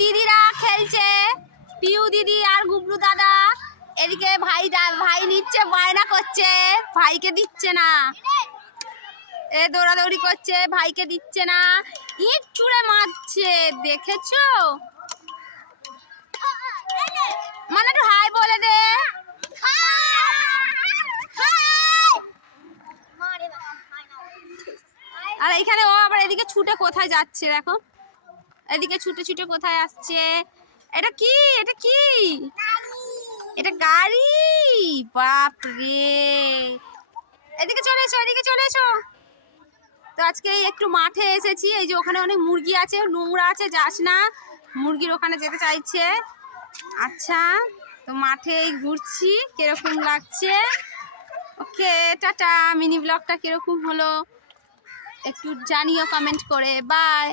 দিদিরা খেলছে, পিউ দিদি আর গুবলু দাদা। এদিকে ভাই নিচ্ছে, বায়না করছে, ভাইকে দিচ্ছে না, এ দৌড়াদৌড়ি করছে, ভাইকে দিচ্ছে না, ইট ছুঁড়ে মারছে, দেখেছো? মানে একটু হাই বলে দে। আর এখানে ও আবার এদিকে ছুটে কোথায় যাচ্ছে দেখো, এদিকে ছুটে ছুটে কোথায় আসছে। এটা কি, এটা কি, এটা গাড়ি, বাপ রে। এদিকে চলে এসো, এদিকে চলে এসো। তো আজকে একটু মাঠে এসেছি, এই যে ওখানে অনেক মুরগি আছে, নোংরা আছে, যাস না, মুরগির ওখানে যেতে চাইছে। আচ্ছা, তো মাঠে ঘুরছি, কিরকম লাগছে। ওকে টাটা। মিনি ব্লগটা কিরকম হলো একটু জানিও কমেন্ট করে। বাই।